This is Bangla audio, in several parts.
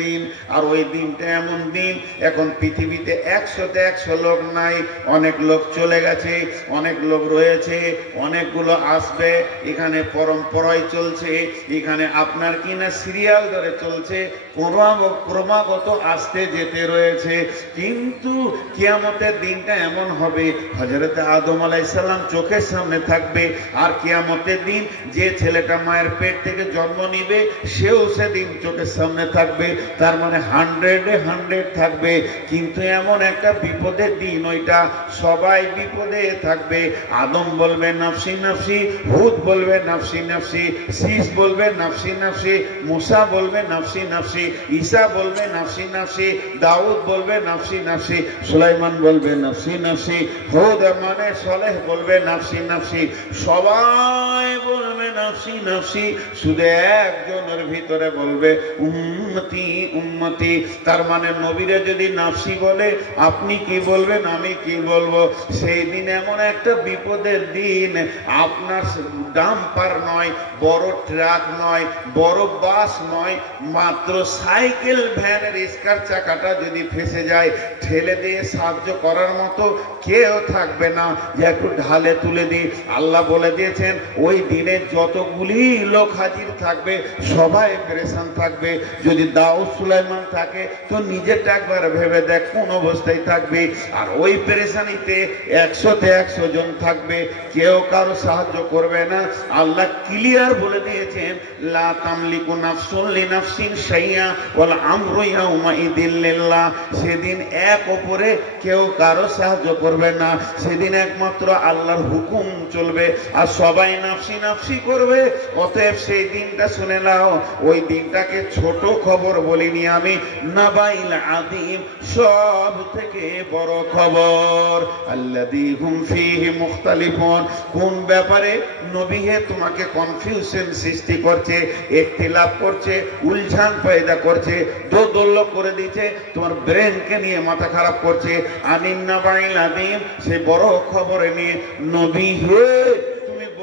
দিন, আর ওই দিনটা এমন দিন, এখন পৃথিবীতে একশোতে একশো লোক নাই, অনেক লোক চলে গেছে, অনেক লোক রয়েছে, অনেকগুলো আসবে, এখানে পরম্পরায় চলছে, এখানে আপনার কিনা সিরিয়াল ধরে চলছে ক্রমাগত আসতে যেতে রয়েছে, কিন্তু কিয়ামতের দিনটা এমন হবে হজরত আদম আলাইসাল্লাম চোখের সামনে থাকবে, আর কিয়ামতের দিন যে ছেলেটা মায়ের পেট থেকে জন্ম নিবে, সেও সেদিন চোখের সামনে থাকবে তার মানে হান্ড্রেডে হান্ড্রেড থাকবে, কিন্তু এমন একটা বিপদের দিন ওইটা, সবাই বিপদে থাকবে। আদম বলবে, নাফসি নাফসি, হুদ বলবে, নাফসি নাফসি শীষ বলবে, নাফসি নাফসি, মুসা বলবে, নাফসি নাফসি, ঈসা বলবে, নাফসি নাফসি, দাউদ বলবে, নাফসি নাফসি, সুলাইমান বলবে, নাফসি নাফসি, হুদ মানে সলেহ বলবে, নাফসি নাফসি, সবাই বলবে, নাফসি নাফসি, শুধু একজনের ভিতরে বলবে, উম্মতি উম্মতি। তার মানে নবীরা যদি নাফসি বলে, আপনি কি বলবেন, আমি কি বলব? সেই দিন এমন একটা বিপদের দিন। আপনার ডাম্পার নয়, বড় ট্রাক নয়, বড় বাস নয়, মাত্র সাইকেল, ভ্যানের স্কার চাকাটা যদি ফেসে যায়, ঠেলে দিয়ে সাহায্য করার মতো কেউ থাকবে না। যে একটু ঢালে তুলে দিই আল্লাহ বলে দিয়েছেন, ওই দিনে যতগুলি লোক হাজির থাকবে, সবাই পেরেশান থাকবে। যদি সুলাইমান থাকে, তো নিজেরটা একবার ভেবে দেখ, কোন অবস্থায় থাকবে। আর ওই পেরেশানিতে একশোতে একশো জন থাকবে, কেউ কারও সাহায্য করবে না। আল্লাহ ক্লিয়ার বলে দিয়েছেন, লা তামলিকু নাফসুন লিনাফসিন শাইয়া ওয়াল আমরু ইয়াউমা সেদিন এক অপরে কেউ কারও সাহায্য করবে না। সেদিন একমাত্র আল্লাহর হুকুম চলবে, আর সবাই নাফসি নাফসি করবে। অতএব সেই দিনটা শুনে নাও। ওই দিনটাকে ছোট খবর বলিনি আমি, নাবাইল আদিম সব থেকে বড় খবর। আল্লাযী হুম ফীহি মুখতালিফুন। কোন ব্যাপারে নবী হে তোমাকে কনফিউশন সৃষ্টি করছে ইখতিলাফ করছে, উলঝান পয়দা করছে, দোদল্য করে দিচ্ছে তোমার ব্রেনকে নিয়ে মাথা খারাপ করছে। আনিন নাবাইল আদিম সে বড় খবরে নিয়ে নবী হে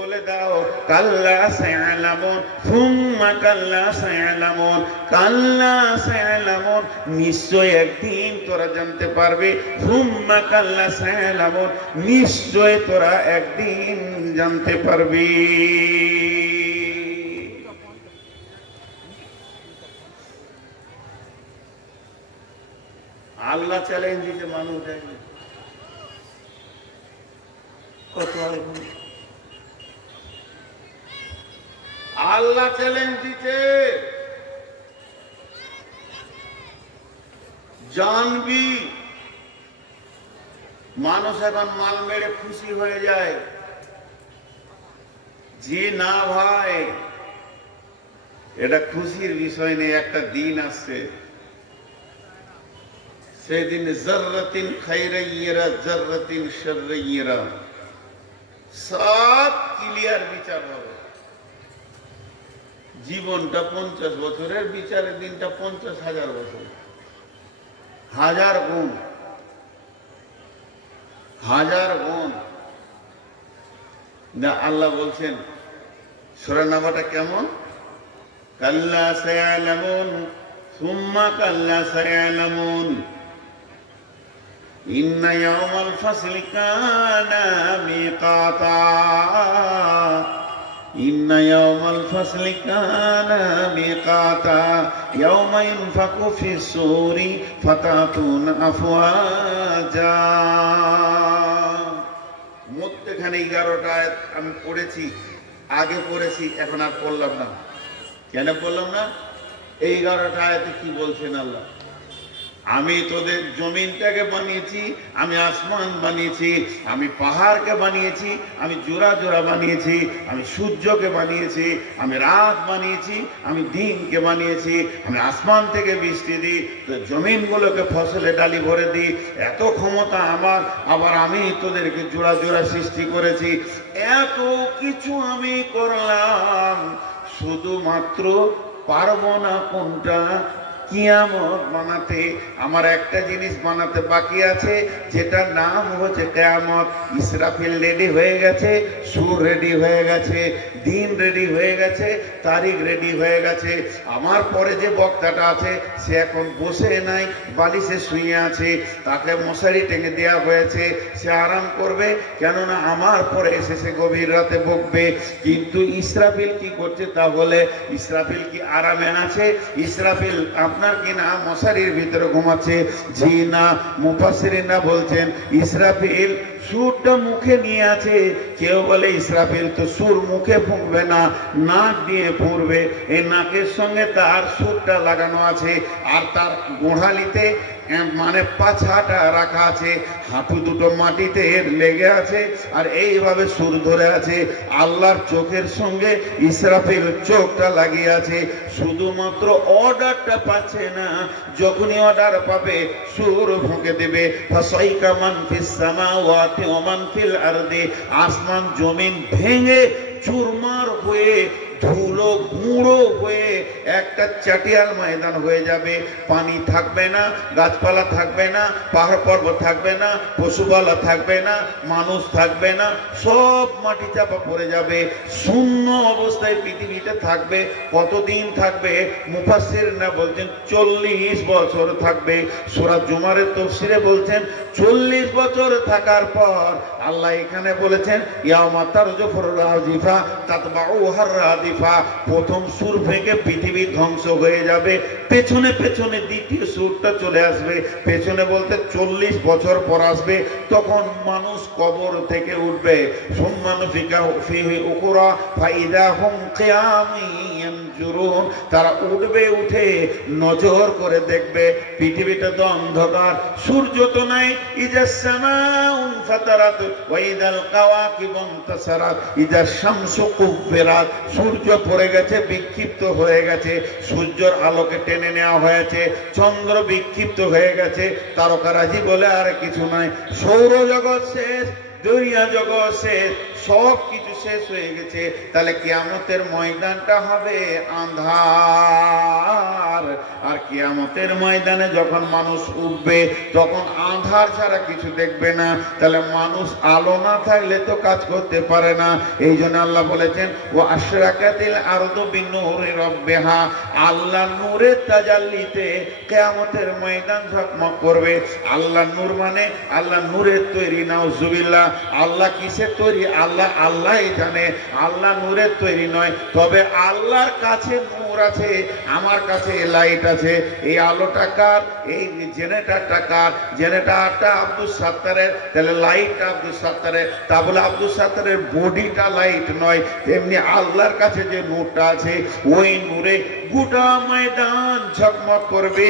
বলে দাও, কাল্লা সায়ালামুন, সুম্মা কাল্লা সায়ালামুন কাল্লা সায়ালামুন, নিশ্চয় একদিন তোরা জানতে পারবে, সুম্মা কাল্লা সায়ালামুন, নিশ্চয় তোরা একদিন জানতে পারবি। আল্লাহ চ্যালেঞ্জ দিতে মানুষ দেখবে। কত আল্লাহ চ্যালেঞ্জ দিতে। জানবি, মানুষ এখন মাল মেরে খুশি হয়ে যায়। যে না ভাই, এটা খুশির বিষয় নেই, একটা দিন আসছে। সেদিন জর্রতিন খাইরাইয়েরা জর্রতিন শর্রাইয়েরা। সব ক্লিয়ার বিচার হবে। জীবনটা পঞ্চাশ বছরের, বিচারের দিনটা পঞ্চাশ হাজার বছর। হাজার গুণ। হাজার গুণ। না, আল্লাহ বলছেন সোরানামাটা কেমন? কাল্লা সায়ালামুন, সুম্মা কাল্লা সায়ালামুন। ইন্না ইয়াউমাল ফাসলি কানা মিকাতা। إن يوم الفصل كان ميقاتا يوم ينفق في السور فتاتون أفواجا মধ্যখানে এগারোটা আয়াত আমি পড়েছি আগে পড়েছি এখন আর পড়লাম না কেন পড়লাম না এই এগারোটা আয়াতে কি বলছেন আল্লাহ আমি তোদের জমিনটাকে বানিয়েছি, আমি আসমান বানিয়েছি, আমি পাহাড়কে বানিয়েছি, আমি জোড়া জোড়া বানিয়েছি, আমি সূর্যকে বানিয়েছি, আমি রাত বানিয়েছি, আমি দিনকে বানিয়েছি, আমি আসমান থেকে বৃষ্টি দিই তো জমিনগুলোকে ফসলে ডালি ভরে দিই, এত ক্ষমতা আমার, আবার আমি তোদেরকে জোড়া জোড়া সৃষ্টি করেছি, এত কিছু আমি করলাম, শুধুমাত্র পারব না কোনটা? কিয়ামত বানাতে, আমার একটা জিনিস বানাতে বাকি আছে, যেটার নাম হচ্ছে কেয়ামত। ইসরাফিল রেডি হয়ে গেছে, সুর রেডি হয়ে গেছে, দিন রেডি হয়ে গেছে, তারিখ রেডি হয়ে গেছে। আমার পরে যে বক্তাটা আছে, সে এখন বসে নাই, বালিশে শুয়ে আছে। তাকে মশারি টেঙে দেওয়া হয়েছে, সে আরাম করবে, কেননা আমার পরে এসে সে গভীর রাতে বকবে। কিন্তু ইসরাফিল কি করছে তাহলে ইসরাফিল কি আরামে আছে? ইসরাফিল আপনার কি না? মশারির ভিতরে ঘুমাচ্ছে। জি না মুফাসিরিনা বলছেন ইসরাফিল সুরটা মুখে নিয়ে আছে। কেউ বলে, ইসরাফিল তো সুর মুখে ফুঁকবে না, নাক দিয়ে ফুরবে এই নাকের সঙ্গে তার সুরটা লাগানো আছে আর তার গোড়ালিতে মানে পাছাটা রাখা আছে। হাঁটু দুটো মাটিতে লেগে আছে আর এইভাবে সুর ধরে আছে। আল্লাহর চোখের সঙ্গে ইসরাফিল চোখটা লাগিয়ে আছে। শুধুমাত্র অর্ডারটা পাচ্ছে না, যখনই অর্ডার পাবে, সুর ফুঁকে দেবে। ফাসাইকা মান ফিস ওয়া মান ফিল আরদি, আসমান জমিন ভেঙে চুরমার হয়ে, ধুলো গুঁড়ো হয়ে একটা চাটিয়াল ময়দান হয়ে যাবে। পানি থাকবে না, গাছপালা থাকবে না, পাহাড় পর্বত থাকবে না পশুপালা থাকবে না, মানুষ থাকবে না, সব মাটি চাপা পড়ে যাবে। শূন্য অবস্থায় পৃথিবীতে থাকবে। কতদিন থাকবে? মুফাসির না বলছেন, চল্লিশ বছর থাকবে। সোরা জুমারের তফসিরে বলছেন চল্লিশ বছর থাকার পর আল্লাহ এখানে বলেছেন প্রথম সুর ভেঙে পৃথিবী ধ্বংস হয়ে যাবে। পেছনে পেছনে দ্বিতীয় সুরটা চলে আসবে। পেছনে বলতে চল্লিশ বছর পর আসবে। তখন মানুষ কবর থেকে উঠবে। সুম্মানু ফিকা ফিহি উকুরা ফাইদা হুম ইয়ানজুরুন তারা উঠবে, উঠে নজর করে দেখবে, পৃথিবীটা তো অন্ধকার, সূর্য তো নাই সূর্য পড়ে গেছে, বিক্ষিপ্ত হয়ে গেছে, সূর্যর আলোকে টেনে নেওয়া হয়েছে, চন্দ্র বিক্ষিপ্ত হয়ে গেছে, তারকারাজি বলে আর কিছু নাই, সৌরজগৎ শেষ দুনিয়া জগৎ শেষ সব কিছু শেষ হয়ে গেছে। তাহলে কেয়ামতের ময়দানটা হবে আন্ধার। কিয়ামতের ময়দানে যখন মানুষ উঠবে, তখন আন্ধার ছাড়া কিছু দেখবে না। তাহলে মানুষ আলো না থাকলে তো কাজ করতে পারে না। এই জন্য আল্লাহ বলেছেন ও আশরাকাতিল আরদু বিনুরি রব্বিহা। আল্লাহ নূরের তাজাল্লিতে কেয়ামতের ময়দান ঝকমক করবে। আল্লাহ নূর মানে আল্লাহ নূরের তৈরি, নাউজুবিল্লাহ। আল্লাহ কিসের তৈরি? আল্লাহ আল্লাহ জানে। আল্লাহ নূরের তৈরি নয়, তবে আল্লাহর কাছে নূর আছে, আমার কাছে লাইট আছে। এই আলোটা কার? এই জেনেটার টাকার জেনেটারটা আব্দুল সাত্তারের। তাহলে লাইটটা আব্দুল সাত্তারের। তা বলে আব্দুল সাত্তারের বডিটা লাইট নয়, তেমনি আল্লাহর কাছে যে নূরটা আছে, ওই নূরে গোটা ময়দান ঝকমক করবে।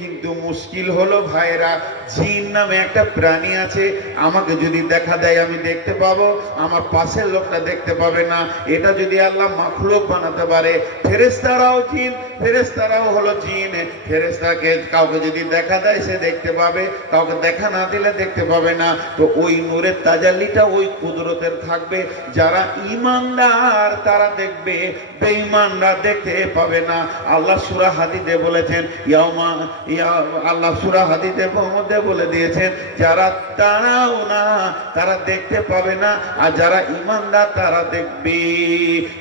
কিন্তু মুশকিল হলো ভাইরা জিন নামে একটা প্রাণী আছে, আমাকে যদি দেখা দেয় আমি দেখতে পাবো, আমার পাশের লোকটা দেখতে পাবে না। এটা যদি আল্লাহ মাখলুক বানাতে পারে ফেরেস্তারাও জিন ফেরেস্তারাও হলো জিন। ফেরেস্তাকে কাউকে যদি দেখা দেয়, সে দেখতে পাবে, কাউকে দেখা না দিলে দেখতে পাবে না। তো ওই নূরের তাজাল্লিটা ওই কুদরতের থাকবে। যারা ইমানদার তারা দেখবে, বেঈমানরা দেখতে পাবে না। আল্লাহ সুরা হাদিতে বলেছেন ইয়ামা ইয়া আল্লাহ সুরা হাদিতে মধ্যে বলে দিয়েছেন, যারা তারাও না, তারা দেখতে পাবে না, আর যারা ইমানদার তারা দেখবে।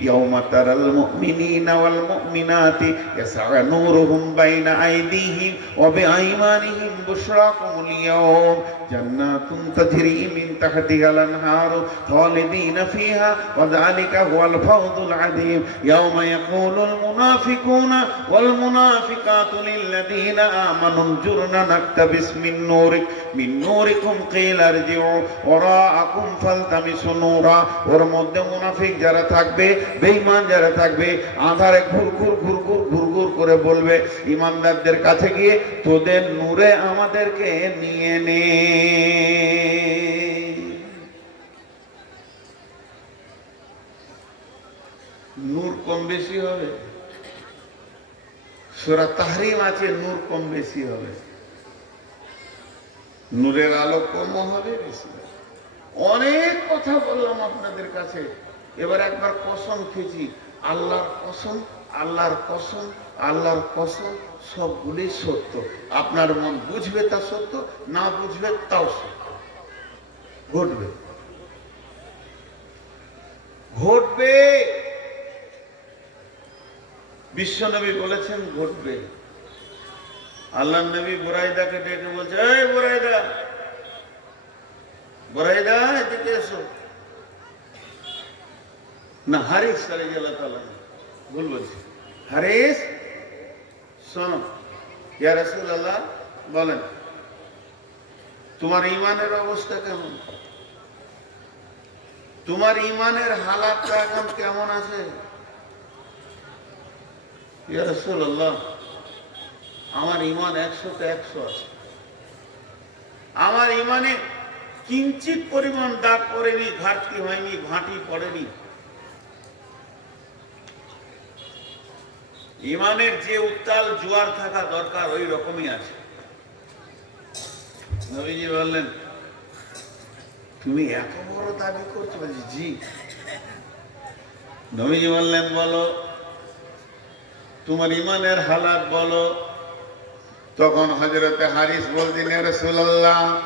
ইয়াউমা তারাল মুমিনিনা ওয়াল মুমিনাতি ইয়াসআ নূরুহুম বাইনা আইদিহিম ওয়া বিআইমানিহিম বুশরাকুমুল ইয়াওম জান্নাতুন তাজরি মিন তাহতিহা আল-আনহার খালিদিনা ফিহা ওয়া যালিকা হুয়াল ফাওজুল আযীম ইয়াউমা ইয়াকুলুল মুনাফিকুনা ওয়াল মুনাফিকাতু লিল্লাযীনা আমানু انظرنا نقتبس من نورك من نوركم قيل ارجعوا وراءكم فالتمسوا نورا ওর মধ্যে মুনাফিক যারা থাকবে বেঈমান যারা থাকবে আধারে ঘুর ঘুর ঘুর ঘুর ঘুর ঘুর করে বলবে ইমানদারদের কাছে গিয়ে তোদের নূরে আমাদেরকে নিয়ে নে নূর কম বেশি হবে। সুরা তাহরিম আছে, নূর কম বেশি হবে। নূরের আলো কম হবে বেশি। অনেক কথা বললাম আপনাদের কাছে। এবার একবার কসম খেয়েছি। আল্লাহর কসম আল্লাহর কসম আল্লাহর কসম। সবগুলি সত্য। আপনার মন বুঝবে তা সত্য, না বুঝবে তাও সত্য। ঘটবে। ঘটবে। বিশ্বনবী বলেছেন, ঘটবে। আল্লাহ নবী বুরাইদাকে ডেকে বলছে, এই বুরাইদা বুরাইদা, এদিকে এসো। না, হারিস আলাই আল্লাহ তালা ভুল বলছি। হারিস শোনো, ইয়া রাসূলুল্লাহ, বলেন, তোমার ইমানের অবস্থা কেমন? তোমার ইমানের হালাতটা এখন কেমন আছে? আমার ইমান একশোতে একশো আছে। আমার ইমানে কিঞ্চিত পরিমাণ দাগ পড়েনি, ঘাটতি হয়নি, ঘাঁটি পড়েনি। ইমানের যে উত্তাল জোয়ার থাকা দরকার, ওই রকমই আছে। নবীজি বললেন, তুমি এত বড় দাবি করছ? জি। নবীজি বললেন, বলো, তোমার ইমানের হালাত বলো। তখন হজরতে হারিস বলতেন রসুল্লাহ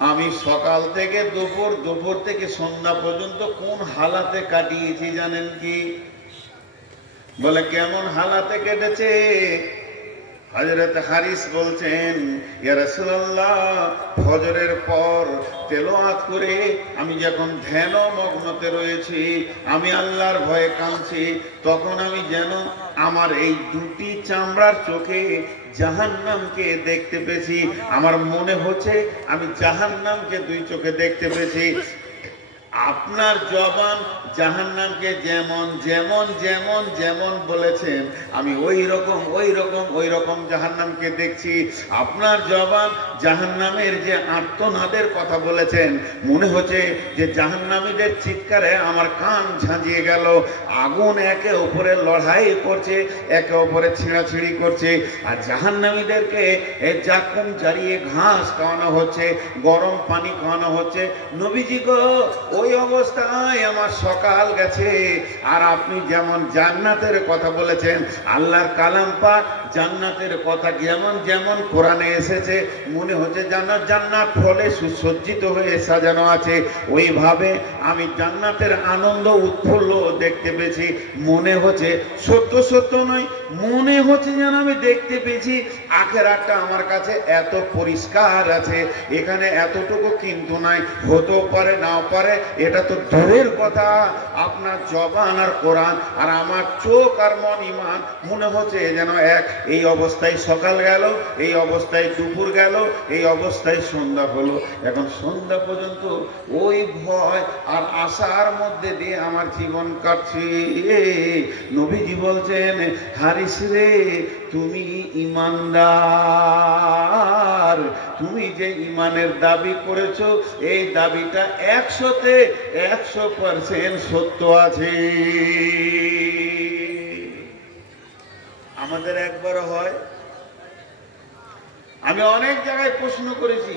আমি সকাল থেকে দুপুর দুপুর থেকে সন্ধ্যা পর্যন্ত কোন হালাতে কাটিয়েছি জানেন কি? বলে, কেমন হালাতে কেটেছে? হজরত হারিস বলছেন ফজরের পর তেলাওয়াত করে আমি যখন ধ্যান মগ্নতে রয়েছি, আমি আল্লাহর ভয়ে কাঁদছি, তখন আমি যেন আমার এই দুটি চামড়ার চোখে জাহান্নামকে দেখতে পেয়েছি। আমার মনে হচ্ছে আমি জাহান্নামকে দুই চোখে দেখতে পেয়েছি। আপনার জবান জাহান্নামকে যেমন যেমন যেমন যেমন বলেছেন, আমি ওই রকম ওই রকম ওই রকম জাহান্নামকে দেখছি। আপনার জবান জাহান্নামের যে আর্তনাদের কথা বলেছেন, মনে হচ্ছে যে জাহান্নামীদের চিৎকারে আমার কান ঝাঁঝিয়ে গেল। আগুন একে ওপরে লড়াই করছে, একে ওপরে ছিঁড়াছিঁড়ি করছে, আর জাহান্নামীদেরকে জাকুম জ্বালিয়ে ঘাস খাওয়ানো হচ্ছে, গরম পানি খাওয়ানো হচ্ছে। নবীজি গো, ওই অবস্থায় আমার সকাল গেছে। আর আপনি যেমন জান্নাতের কথা বলেছেন, আল্লাহর কালাম পাক জান্নাতের কথা যেমন যেমন কোরআনে এসেছে, মনে হচ্ছে জান্নাত জান্নাত ফলে সুসজ্জিত হয়ে সাজানো আছে। ওইভাবে আমি জান্নাতের আনন্দ, উৎফুল্ল দেখতে পেয়েছি। মনে হচ্ছে সত্য সত্য নয় মনে হচ্ছে যেন আমি দেখতে পেয়েছি, আখের আখেরাতটা আমার কাছে এত পরিষ্কার আছে। এখানে এতটুকু কিন্তু নাই, হতেও পারে, নাও পারে, এটা তো দূরের কথা। আপনার জবান আর কোরআন আর আমার চোখ আর মন ইমান, মনে হচ্ছে যেন এক, এই অবস্থায় সকাল গেল, এই অবস্থায় দুপুর গেল, এই অবস্থায় সন্ধ্যা হলো। এখন সন্ধ্যা পর্যন্ত ওই ভয় আর আশার মধ্যে দিয়ে আমার জীবন কাটছে। নবীজি বলছেন হারিস রে? তুমি ইমানদার। তুমি যে ইমানের দাবি করেছ, এই দাবিটা একশোতে একশো পার্সেন্ট সত্য আছে। আমাদের একবার হয়। আমি অনেক জায়গায় প্রশ্ন করেছি,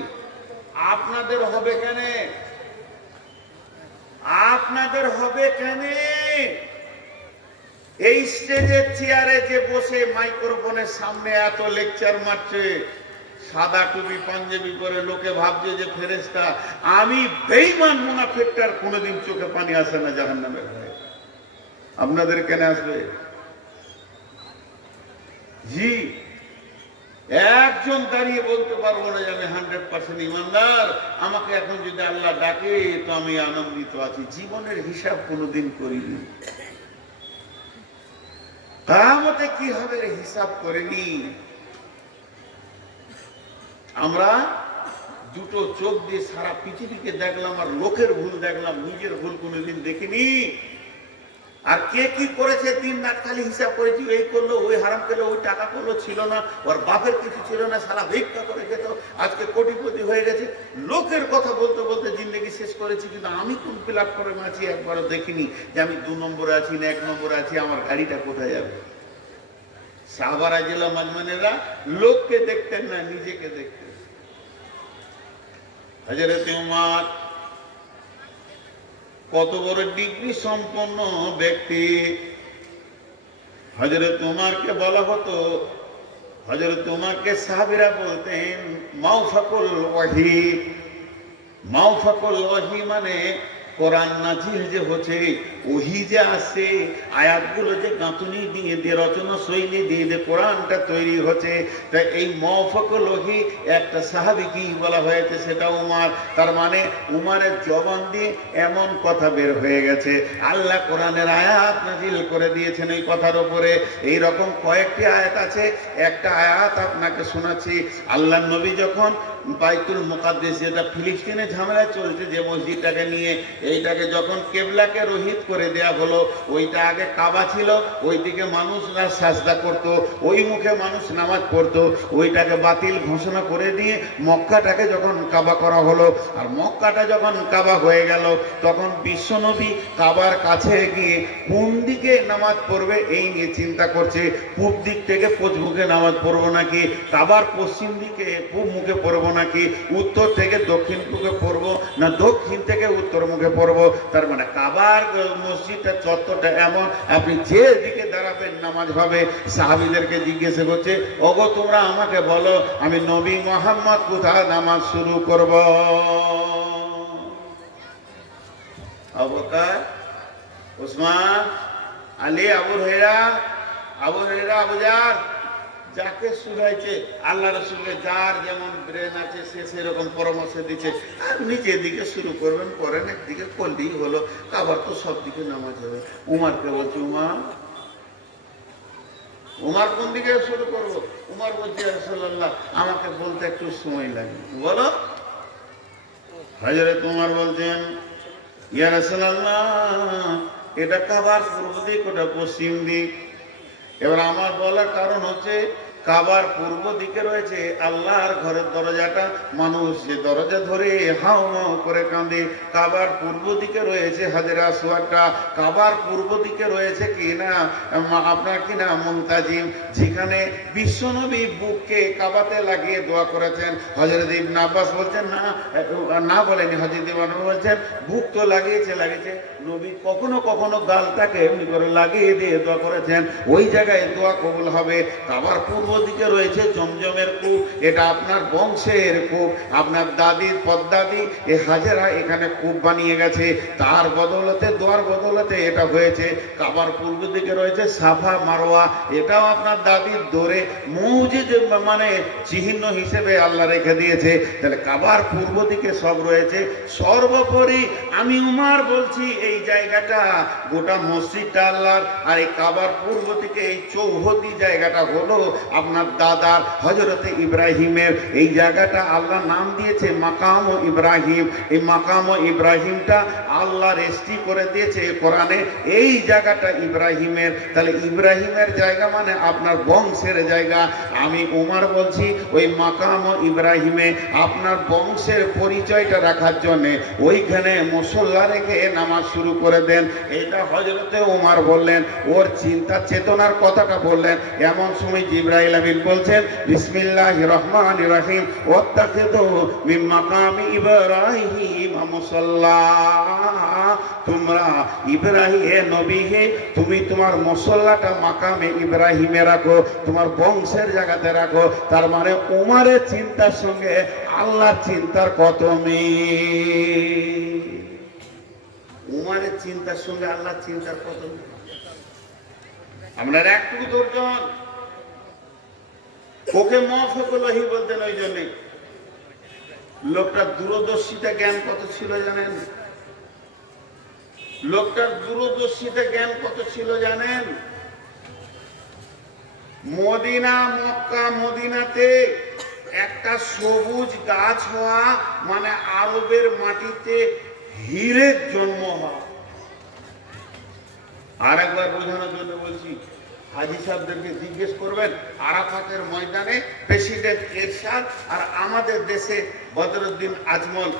আপনাদের হবে কেন? আপনাদের হবে কেন? এই স্টেজের চেয়ারে যে বসে মাইক্রোফোনের সামনে এত লেকচার মারছে, সাদা টুপি, পাঞ্জাবি করে লোকে ভাবছে যে ফেরেস্তা আমি বেইমান মুনাফেকটার কোনোদিন চোখে পানি আসে না জাহান নামের আপনাদের কেন আসবে? জি, একজন দাঁড়িয়ে বলতে পারব না যে আমি হান্ড্রেড পার্সেন্ট ইমানদার। আমাকে এখন যদি আল্লাহ ডাকে, তো আমি আনন্দিত আছি। জীবনের হিসাব কোনোদিন করিনি। কামতে কি হবে হিসাব করেনি আমরা দুটো চোখ দিয়ে সারা পৃথিবীকে দেখলাম আর লোকের ভুল দেখলাম, নিজের ভুল কোনোদিন দেখিনি। আর কে কি করেছে দিন রাত খালি হিসাব করেছি এই করল, ওই হারাম করল ওই টাকা করল, ছিল না। ওর বাপের কিছু ছিল না, সারা ভিক্ষা করে খেত। আজকে কোটিপতি হয়ে গেছে। লোকের কথা বলতে বলতে জিন্দগি শেষ করেছি, কিন্তু আমি কোন প্ল্যাটফর্মে আছি একবারও দেখিনি যে আমি দু নম্বরে আছি না, এক নম্বরে আছি, আমার গাড়িটা কোথায় যাবে? সাহবারা জেলা মাজমানেরা লোককে দেখতেন না, নিজেকে দেখতেন। হাজারতে উমার কত বড় ডিগ্রি সম্পন্ন ব্যক্তি? হজরত তোমাকে বলা হতো হজরত তোমাকে সাহাবিরা বলতেন, মাউফাকুল ওয়াহি। মাউফাকুল ওয়াহি মানে কোরআন নাজিল যে হচ্ছে, ওহি যে আসে আয়াতগুলো যে গাঁথুনি দিয়ে দিয়ে রচনা শৈলী দিয়ে দিয়ে কোরআনটা তৈরি হচ্ছে, তা এই মফকুল ওহি একটা সাহাবিকে বলা হয়েছে সেটা উমার। তার মানে উমারের জবান দিয়ে এমন কথা বের হয়ে গেছে। আল্লাহ কোরআনের আয়াত নাজিল করে দিয়েছেন এই কথার উপরে। এই রকম কয়েকটি আয়াত আছে। একটা আয়াত আপনাকে শোনাচ্ছি। আল্লাহ নবী যখন বাইতুল মুকাদ্দেস যেটা ফিলিস্তিনে ঝামেলা চলছে, যে মসজিদটাকে নিয়ে এইটাকে যখন কেবলাকে রোহিত করে দেয়া হলো, ওইটা আগে কাবা ছিল, ওইদিকে মানুষরা সাজদা করত, ওই মুখে মানুষ নামাজ পড়তো, ওইটাকে বাতিল ঘোষণা করে দিয়ে মক্কাটাকে যখন কাবা করা হলো, আর মক্কাটা যখন কাবা হয়ে গেল, তখন বিশ্বনবী কাবার কাছে গিয়ে কোন দিকে নামাজ পড়বে এই নিয়ে চিন্তা করছে, পূব দিক থেকে পশ্চিমুখে নামাজ পড়ব নাকি, কাবার পশ্চিম দিকে পূব মুখে পড়ব নাকি উত্তর থেকে দক্ষিণ মুখে পড়ব না দক্ষিণ থেকে উত্তর মুখে পড়ব? তার মানে কাবার মসজিদটা চত্বরটা এমন, আপনি যে দিকে দাঁড়াবেন নামাজ হবে, সাহাবিদেরকে জিজ্ঞেস করছে, ওগো, তোমরা আমাকে বলো, আমি নবী মোহাম্মদ কোথায় নামাজ শুরু করব? আবুকার উসমান আলী, আবু হেরা আবু হেরা আবুজার যাকে শুধাইছে, আল্লাহ রসুলকে যার যেমন ব্রেন আছে, সে সেরকম পরামর্শ দিচ্ছে। আর নিজের দিকে শুরু করবেন করেন একদিকে করলেই হলো। আবার তো সব দিকে নামাজ হবে। উমারকে বলছে উমার উমার কোন দিকে শুরু করব? উমার বলছে রসল্লাহ আমাকে বলতে একটু সময় লাগে। বলো। হজরত উমার বলছেন, ইয়া রাসূলুল্লাহ, এটা কাবার পূর্ব দিক, ওটা পশ্চিম দিক। এবার আমার বলার কারণ হচ্ছে কাবার পূর্ব দিকে রয়েছে আল্লাহর ঘরের দরজাটা। মানুষ যে দরজা ধরে হাও মাও করে কাঁদে। কাবার পূর্ব দিকে রয়েছে হাজরা সোয়ারটা। কাবার পূর্ব দিকে রয়েছে কি না আপনার কি না মুমতাজিম যেখানে বিশ্বনবী বুককে কাবাতে লাগিয়ে দোয়া করেছেন। হজরত ইবনে আব্বাস বলছেন, না না বলেনি হজরত ইবনে বলছেন, বুক তো লাগিয়েছে লাগিয়েছে। নবী কখনো কখনো গালটাকে এমনি করে লাগিয়ে দিয়ে দোয়া করেছেন। ওই জায়গায় দোয়া কবুল হবে। কাবার পূর্ব দিকে রয়েছে জমজমের কূপ, এটা আপনার বংশের কূপ, আপনার দাদির পদ্দাদি, এ হাজেরা এখানে কূপ বানিয়ে গেছে। তার বদলতে, দোয়ার বদলতে এটা হয়েছে। কাবার পূর্ব দিকে রয়েছে সাফা মারোয়া, এটাও আপনার দাদির দৌড়ে মৌজিদ মানে চিহ্ন হিসেবে আল্লাহ রেখে দিয়েছে। তাহলে কাবার পূর্ব দিকে সব রয়েছে। সর্বোপরি আমি উমার বলছি, এই জায়গাটা গোটা মসজিদটা আল্লাহর, আর এই কাবার পূর্ব থেকে এই চৌহদি জায়গাটা হলো আপনার দাদার হজরতে ইব্রাহিমের। এই জায়গাটা আল্লাহ নাম দিয়েছে মাকাম ও ইব্রাহিম। এই মাকাম ও ইব্রাহিমটা আল্লাহ রেস্টি করে দিয়েছে কোরআনে। এই জায়গাটা ইব্রাহিমের। তাহলে ইব্রাহিমের জায়গা মানে আপনার বংশের জায়গা। আমি উমার বলছি, ওই মাকাম ও ইব্রাহিমে আপনার বংশের পরিচয়টা রাখার জন্যে ওইখানে মুসল্লা রেখে নামাজ শুরু করে দেন। এটা হজরতে উমার বললেন, ওর চিন্তা চেতনার কথাটা বললেন। এমন সময় জিব্রাইল আমিন বলছেন বিসমিল্লাহ রহমান রাহিম ওত্তাখিদু মিন মাকামি ইব্রাহিম মুসাল্লা তোমরা ইব্রাহিম হে নবী হে, তুমি তোমার মুসল্লাটা মাকামে ইব্রাহিমে রাখো, তোমার বংশের জায়গাতে রাখো তার মানে উমারের চিন্তার সঙ্গে আল্লাহর চিন্তার কত মিল উমারের চিন্তার সঙ্গে আল্লাহর চিন্তার কত মিল? আপনার একটুকু ধৈর্য হন। ওকে মফকলহি বলতেন ওই জন্যে লোকটার দূরদর্শিতা জ্ঞান কত ছিল জানেন? লোকটার দূরদর্শিতা জ্ঞান কত ছিল জানেন? মদিনা, মক্কা, মদিনাতে একটা সবুজ গাছ হওয়া মানে আরবের মাটিতে হীরের জন্ম হওয়া। আর একবার বোঝানোর জন্য বলছি হাজি সাহেবদেরকে জিজ্ঞেস করবেন, আরাফাতের ময়দানে প্রেসিডেন্ট এরশাদ আর আমাদের দেশে বদরুদ্দিন আজমল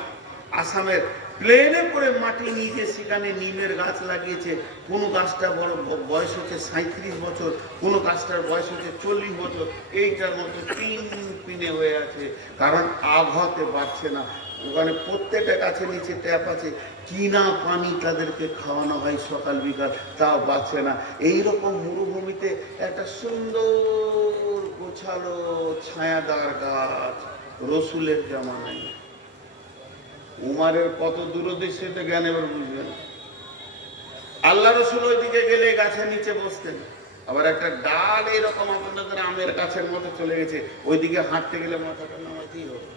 আসামের প্লেনে করে মাটি নিয়ে সেখানে নিমের গাছ লাগিয়েছে। কোন গাছটা বড় বয়স হচ্ছে সাঁত্রিশ বছর, কোন গাছটার বয়স হচ্ছে চল্লিশ বছর, এইটার মতো তিন পিনে হয়ে আছে। কারণ আবহাওয়াতে বাড়ছে না। ওখানে প্রত্যেকটা গাছে নিচে ট্যাপ আছে কিনা পানি তাদেরকে খাওয়ানো হয় সকাল বিকাল, তাও বাঁচে না। এইরকম মরুভূমিতে একটা সুন্দর গোছালো ছায়াদার গাছ রসুলের জামানায়। উমারের কত দূরদৃষ্টিতে জ্ঞান এবার বুঝবেন। আল্লাহ রসুল ওইদিকে গেলে গাছের নিচে বসতেন। আবার একটা ডাল এরকম আপনাদের আমের গাছের মতো চলে গেছে, ওইদিকে হাঁটতে গেলে মাথাটা নামাতেই হবে।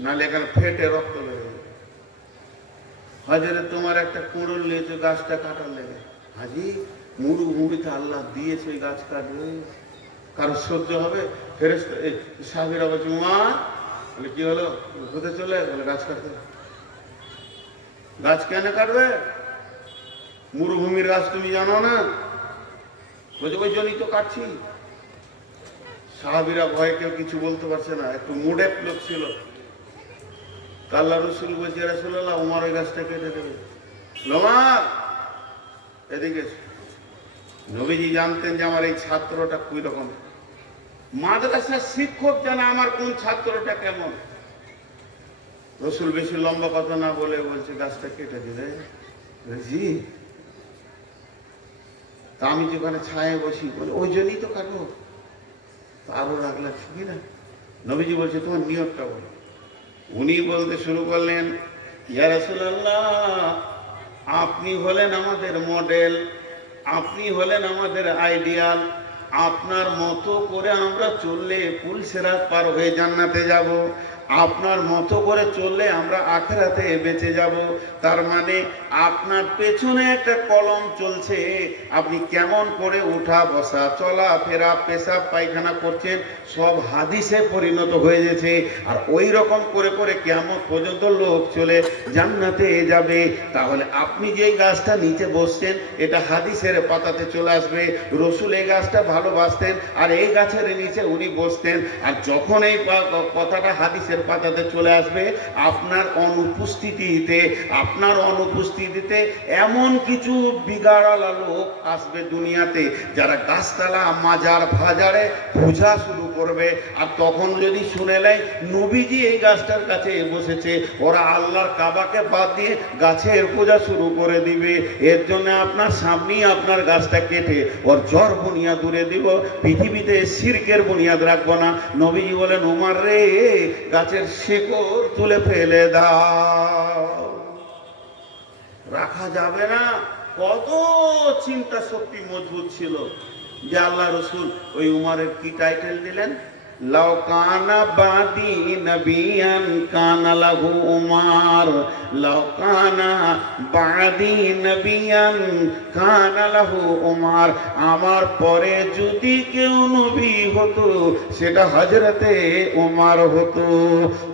নাহলে এখানে ফেটে রক্ত বেরোবে হাজারে তোমার একটা কুড়ুল নিয়েছে গাছটা কাটার লেগে। হাজি মরুভূমিতে আল্লাহ দিয়েছে ওই গাছ কাটবে। কারও সহ্য হবে? সাহেবেরা বলছে, মা! বলে, কি হলো? হতে চলে? বলে, গাছ গাছ কেন কাটবে? মরুভূমির গাছ তুমি জানো না? বলছে, ওই জন্যই তো কাটছি। সাহাবিরা ভয়ে কেউ কিছু বলতে পারছে না। একটু মুডে লোক ছিল। কাল্লা রসুল বলছে রসুল্লাহ উমার ওই গাছটা কেটে দেবে। লোমার এদিকে নবীজি জানতেন যে আমার এই ছাত্রটা কুই রকম। মাদ্রাসার শিক্ষক জানে আমার কোন ছাত্রটা কেমন? রসুল বেশি লম্বা কথা না বলে বলছে, গাছটা কেটে দিলে জি। তা আমি যেখানে ছায়ে বসি, বলে, ওই জন্যই তো কাটবো। আরও রাগ ঠিকই না? নবীজি বলছে, তোমার নিয়তটা বলো। উনি বলতে শুরু করলেন ইয়ারসুল্লাহ আপনি হলেন আমাদের মডেল, আপনি হলেন আমাদের আইডিয়াল, আপনার মতো করে আমরা চললে পুল সেরাত পার হয়ে জান্নাতে যাব, আপনার মতো করে চললে আমরা আখেরাতে বেঁচে যাব। তার মানে আপনার পেছনে একটা কলম চলছে। আপনি কেমন করে উঠা বসা, চলা ফেরা, পেশাব, পায়খানা করছেন, সব হাদিসে পরিণত হয়ে গেছে। আর ওই রকম করে করে কেমন পর্যন্ত লোক চলে জান্নাতে যাবে। তাহলে আপনি যে গাছটা নিচে বসছেন, এটা হাদিসের পাতাতে চলে আসবে। রসুল এই গাছটা ভালোবাসতেন, আর এই গাছের নিচে উনি বসতেন। আর যখন এই কথাটা হাদিসের পাতাতে চলে আসবে, আপনার অনুপস্থিতিতে, আপনার অনুপস্থিতিতে এমন কিছু বিগাড়ালা লোক আসবে দুনিয়াতে যারা গাছতলা, মাজার ফাজারে পূজা শুরু করবে। আর তখন যদি শুনে নেয়, নবীজি এই গাছটার কাছে বসেছে, ওরা আল্লাহর কাবাকে বাদ দিয়ে গাছের পূজা শুরু করে দিবে। এর জন্য আপনার সামনেই আপনার গাছটা কেটে ওর জ্বর বুনিয়াদ দূরে দিব, পৃথিবীতে সিরকের বুনিয়াদ রাখব না। নবীজি বলেন উমার রে, গাছের শেকড় তুলে ফেলে দাও। রাখা যাবে না। কত চিন্তা শক্তি মজবুত ছিল। যে আল্লাহ রসুল ওই উমারের কি টাইটেল দিলেন? আমার পরে যদি কেউ নবী হতো, সেটা হজরতে উমার হতো।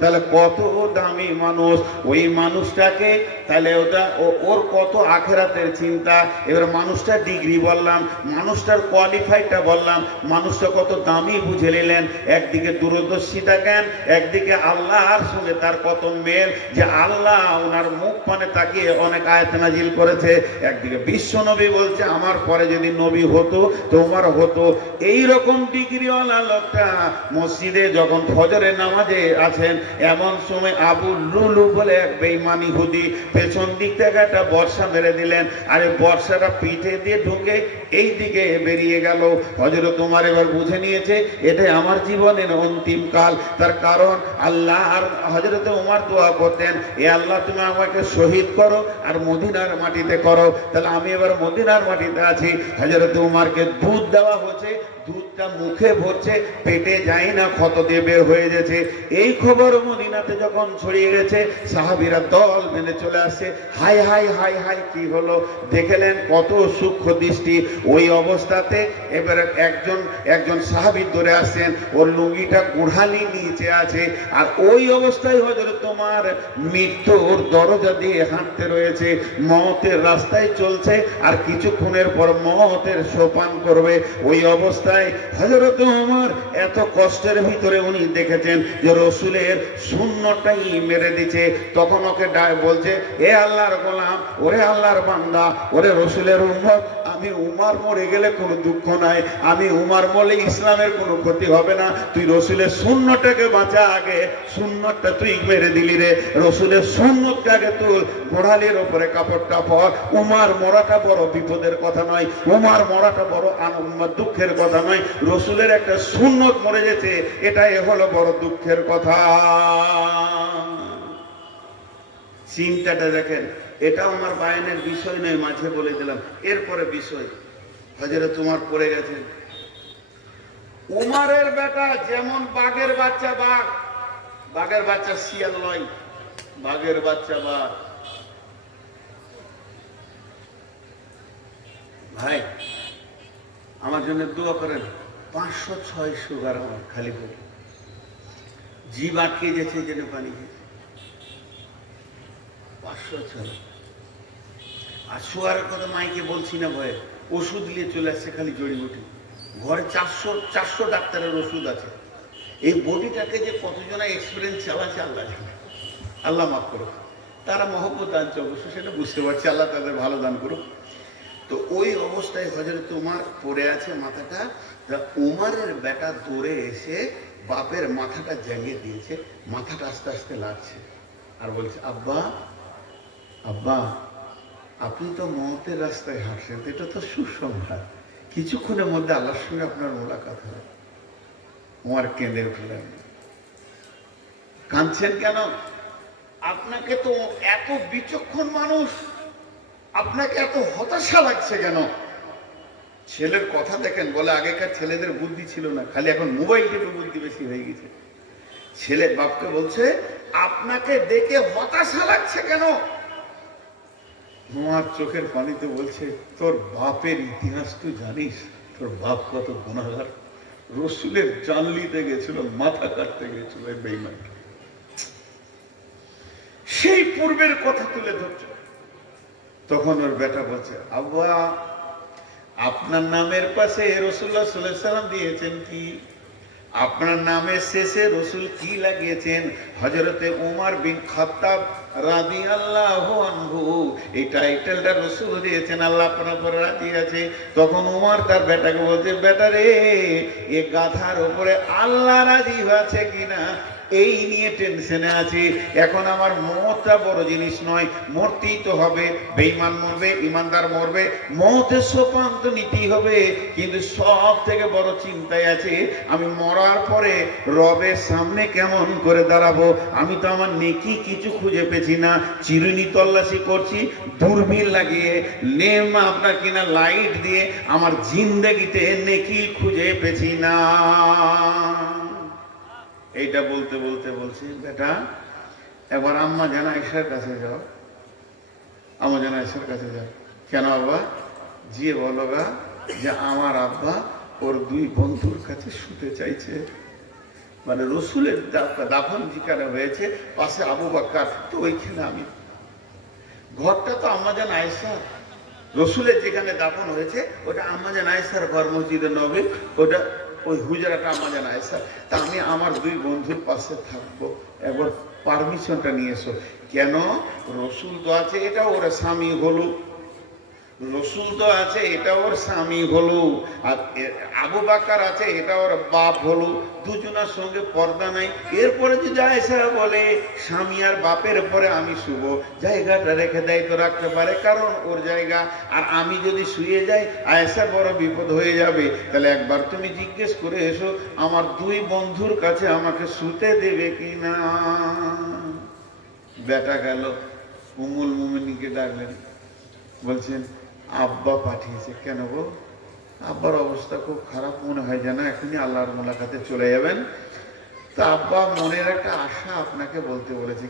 তাহলে কত দামি মানুষ। ওই মানুষটাকে তাহলে ওটা ওর কত আখেরাতের চিন্তা। এবার মানুষটা ডিগ্রি বললাম, মানুষটার কোয়ালিফাইটা বললাম, মানুষটা কত দামি বুঝে নিলেন। একদিকে দূরদর্শিতা জ্ঞান একদিকে আল্লাহর সঙ্গে তার কত মেল যে আল্লাহ, ওনার মুখ পানে তাকিয়ে অনেক আয়াত নাজিল করেছে। একদিকে বিশ্ব নবী বলছে, আমার পরে যদি নবী হতো, তোমার হতো। এই রকম ডিগ্রিওয়ালা লোকটা মসজিদে যখন ফজরের নামাজে আছেন, এমন সময় আবু লুলু বলে এক বেইমানি হুদি পেছন দিক থেকে একটা বর্ষা মেরে দিলেন। আরে বর্ষাটা পিঠে দিয়ে ঢুকে এই দিকে বেরিয়ে গেল। হজরত তোমার এবার বুঝে নিয়েছে, এটাই আমার জীবনের অন্তিম কাল। তার কারণ আল্লাহ আর হজরত উমার দোয়া করতেন, এ আল্লাহ, তুমি আমাকে শহীদ করো আর মদিনার মাটিতে করো। তাহলে আমি এবার মদিনার মাটিতে আছি। হজরত উমারকে দুধ দেওয়া হচ্ছে দুধটা মুখে ভরছে, পেটে যায় না, ক্ষত দিয়ে বের হয়ে গেছে। এই খবর মদিনাতে যখন ছড়িয়ে গেছে, সাহাবিরা দল মেনে চলে আসছে হাই হাই হাই হাই, কি হলো? দেখলেন কত সূক্ষ্ম দৃষ্টি। ওই অবস্থাতে এবারে একজন একজন সাহাবি ধরে আসছেন। ওর লুঙ্গিটা গুড়ালি নিচে আছে। আর ওই অবস্থায় হজরত তোমার মৃত্যুর দরজা দিয়ে হাঁটতে রয়েছে। মতের রাস্তায় চলছে, আর কিছুক্ষণের পর মতের সোপান করবে। ওই অবস্থায় হজরত আমার এত কষ্টের ভিতরে উনি দেখেছেন যে রসুলের শূন্যটাই মেরে দিছে তখন ওকে বলছে, এ আল্লাহর গোলাম, ওরে আল্লাহর বান্দা, ওরে রসুলের উম্মত আমি উমার মরে গেলে কোনো দুঃখ নাই। আমি উমার মরলে ইসলামের কোনো ক্ষতি হবে না। তুই রসুলের শূন্যটাকে বাঁচা আগে। শূন্যটা তুই মেরে দিলি রে। রসুলের শূন্যকে আগে তুল গোড়ালির ওপরে কাপড়টা পর উমার মরাটা বড় বিপদের কথা নয়। উমার মরাটা বড় আনন্দ, দুঃখের কথা নয়। রসুলের একটা শূন্যত মরে যেতে এটাই হলো বড় দুঃখের কথা। চিন্তাটা দেখেন এটা আমার বায়নের বিষয় নয়, মাঝে বলে দিলাম। এরপরে বিষয়, হজরে তোমার পড়ে গেছে। উমারের বেটা যেমন বাঘের বাচ্চা বাঘ, বাঘের বাচ্চা শিয়াল নয়, বাঘের বাচ্চা বাঘ। ভাই, আমার জন্য দোয়া করেন, পাঁচশো ছয় সুগার আমার খালি করে জীব আটকে গেছে যেন পানি পাঁচশো ছয়। আর সুগারের কথা মাইকে বলছি না ভয়ে ওষুধ নিয়ে চলে আসছে খালি জড়িবুটি। ঘরে চারশো চারশো ডাক্তারের ওষুধ আছে। এই বডিটাকে যে কতজনা এক্সপিরিয়েন্স চালাচ্ছে আল্লাহ জানে। আল্লাহ মাফ করো তারা মহব্বত আনছে অবশ্য, সেটা বুঝতে পারছি। আল্লাহ তাদের ভালো দান করুক। তো ওই অবস্থায় হজরত উমার পড়ে আছে মাথাটা। তা উমারের বেটা দৌড়ে এসে বাপের মাথাটা জ্যাঙ্গে দিয়েছে। মাথাটা আস্তে আস্তে লাগছে। আর বলছে, আব্বা আব্বা আপনি তো মহতের রাস্তায় হাঁটছেন এটা তো সুসংবাদ। কিছুক্ষণের মধ্যে আল্লাহর সঙ্গে আপনার মোলাকাত হবে। উমার কেঁদে উঠলেন। কাঁদছেন কেন? আপনাকে তো এত বিচক্ষণ মানুষ, আপনাকে এত হতাশা লাগছে কেন? ছেলের কথা দেখেন, বলে আগেকার ছেলেদের বুদ্ধি ছিল না, খালি এখন মোবাইল টিপে বুদ্ধি বেশি হয়ে গেছে। ছেলে বাপকে বলছে, আপনাকে দেখে হতাশা লাগছে কেন? তোমার চোখের পানিতে বলছে, তোর বাপের ইতিহাস তুই জানিস? তোর বাপ কত গুণাগার? রসুলের জানলিতে গেছিল, মাথা কাটতে গেছিল সেই পূর্বের কথা তুলে ধরছে। তখন ওর বেটা বলছে, আব্বা, আপনার নামের পাশে রসুল্লাহ সাল্লাম দিয়েছেন কি? আপনার নামের শেষে রসুল কি লাগিয়েছেন? হজরতে উমার বিন খাত্তাব আল্লাহ রাজি কিনা? এই নিয়ে টেনশনে এখন আমার মতটা বড় জিনিস নয়, মরতেই তো হবে। বেইমান মরবে ইমানদার মরবে মতের সোপান তো নিতেই হবে। কিন্তু সব থেকে বড় চিন্তায় আছে, আমি মরার পরে রবের সামনে কেমন করে দাঁড়াবো? আমি তো আমার নেকি কিছু খুঁজে পেছি না, চিরুনি তল্লাশি করছি দূরবীন লাগিয়ে, নেম আপনার কিনা লাইট দিয়ে, আমার জিন্দেগিতে নেকি খুঁজে পেছি না। এইটা বলতে বলতে, বলছি, বেটা, একবার আম্মা জানা ঈশার কাছে যাও। আম্মা জানা ঈশার কাছে যাও। কেন বাবা যে বলো গা, যে আমার আব্বা ওর দুই বন্ধুর কাছে শুতে চাইছে। মানে রসুলের দাফন যেখানে হয়েছে, পাশে আবু বাক্কার তো ওইখানে আমি। ঘরটা তো আম্মাজান আয়েশা রসুলের যেখানে দাফন হয়েছে, ওটা আম্মাজান আয়েশার ঘর মসজিদে নবী ওটা ওই হুজরাটা আম্মাজান আয়েশা তা আমি আমার দুই বন্ধুর পাশে থাকব। একবার পারমিশনটা নিয়ে এসো। কেন? রসুল তো আছে, এটা ওর স্বামী হলো। রসুল তো আছে, এটা ওর স্বামী হলো, আর আবু বাকার আছে, এটা ওর বাপ হলো, দুজনের সঙ্গে পর্দা নাই। এরপরে যদি আয়সা বলে, স্বামী আর বাপের পরে আমি শুভ জায়গাটা রেখে দেয় তো রাখতে পারে, কারণ ওর জায়গা। আর আমি যদি শুয়ে যাই আয়সা বড় বিপদ হয়ে যাবে। তাহলে একবার তুমি জিজ্ঞেস করে এসো, আমার দুই বন্ধুর কাছে আমাকে শুতে দেবে কি না বেটা গেল, উমুল মুমিনীকে ডাকলেন, বলছেন আব্বা পাঠিয়েছে। কেন গো? আব্বার অবস্থা খুব খারাপ মনে হয় যেন। এখনই আল্লাহর মোলাকাতে চলে যাবেন। তা আব্বা, মনের একটা আশা আপনাকে বলতে বলেছে।